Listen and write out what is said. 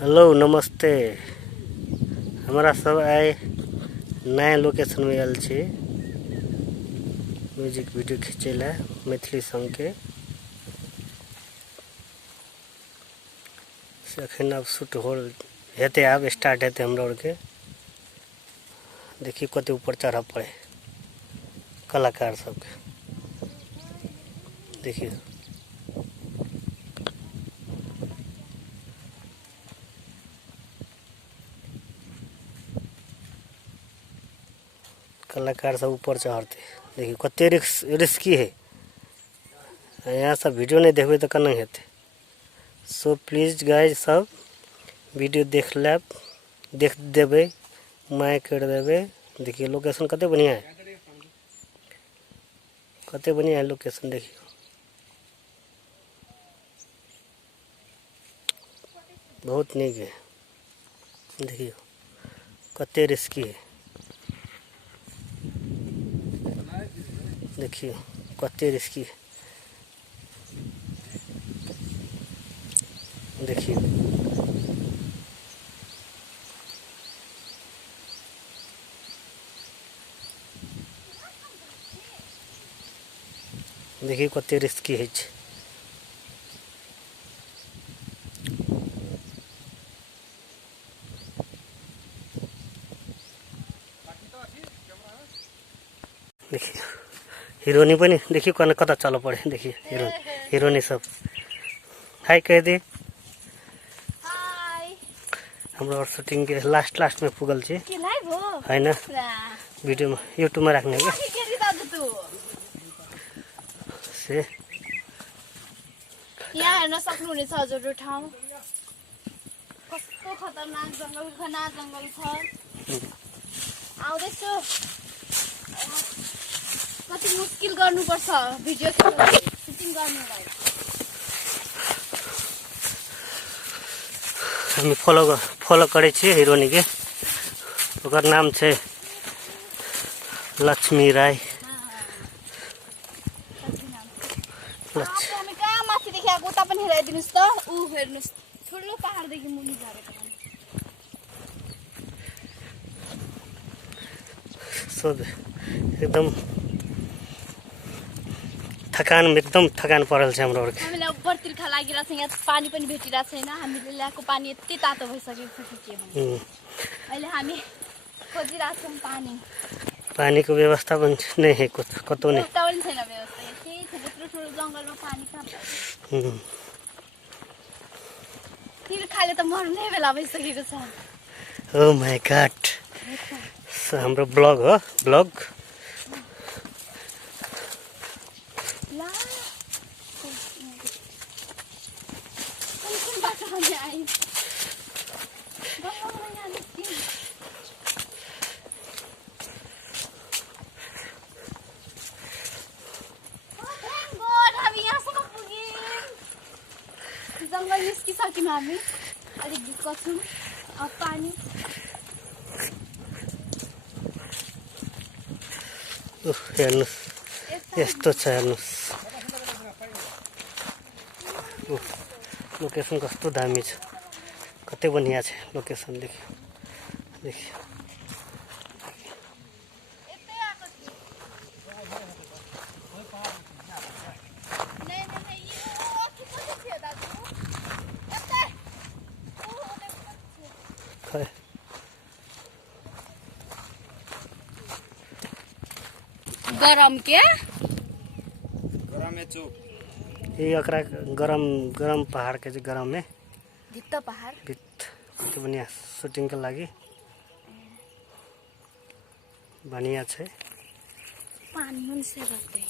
Hello नमस्ते। हमारा सब आए नया लोकेशन में आयल छी म्यूजिक वीडियो खींचे ला मैथिली सॉन्ग के। अखन अब शूट हेते, अब स्टार्ट हेते हमरा और के। देखिए कते ऊपर चढ़ पड़े कलाकार सबके। देखिए कलाकार सब ऊपर चढ़ते। देखिए कते रिस्की है। यहाँ सब वीडियो नहीं देखबे तो केना हेते। सो प्लीज गाइज सब वीडियो देख देबे, माय कर देबे। देखिए लोकेशन कते बढ़िया है, कते बढ़िया है लोकेशन। देखिए बहुत नीक है। देखिए कते रिस्की है। देखिए कते रिस्की है। देखिए देखिए कते रिस्की है। देखिए हिरोनी पनि देखिए कता चल पड़े। देखिए हिरोनी सब हाय कह दे। हमरा और शूटिंग के लास्ट में पुगल छे है ना। वीडियो में यूट्यूब में रखने के से यहाँ हेर्न सक्नुहुनेछ हजुर ठाउँ कस्तो खतरनाक जंगल घना जंगल छ। आउँदैछु। कति मुस्किल गर्नुपर्छ भिडियो सुटिङ गर्नलाई। हामी फॉलो करे छे हिरोनी के। ओकर नाम छे लक्ष्मी राय। हामी कहाँ माथि देखाएको उता पनि हेराइदिनुस् त। ऊ हेर्नुस् ठुलो पहाडदेखि मुनि झरेको। सब एकदम थकान परल छ हाम्रो। हामीलाई उपर तिर्खा लागिरहेछ। यहाँ पानी पनि भेटिरहेको छैन। हामीले ल्याएको पानी यति तातो भइसकेको छ के भन्नु। अहिले हामी खोजिरहेछौँ पानी को व्यवस्था पनि नै है कतौ नै। एउटा पनि छैन व्यवस्था। यति ठुलो जङ्गलमा पानी कहाँ पाउँछ। तिर्खाले त मर्ने बेला भइसकेको छ। Oh my God. हाम्रो ब्लग हो ब्लग। जङ्गल निस्किसक्यौँ हामी। अलिक ढुक्क छौँ। अब पानी हेर्नुस् यस्तो छ हेर्नुस्। लोकेशन कस्तो दामी छ, कतै बढ़िया छ लोकेशन। देखिए गरम के गरम है चुप। ये अकरा गरम पहाड़ के गरम में भित्त पहाड कति बढ़िया शूटिंग के लागि बढ़िया छै। पानी मन से रहते।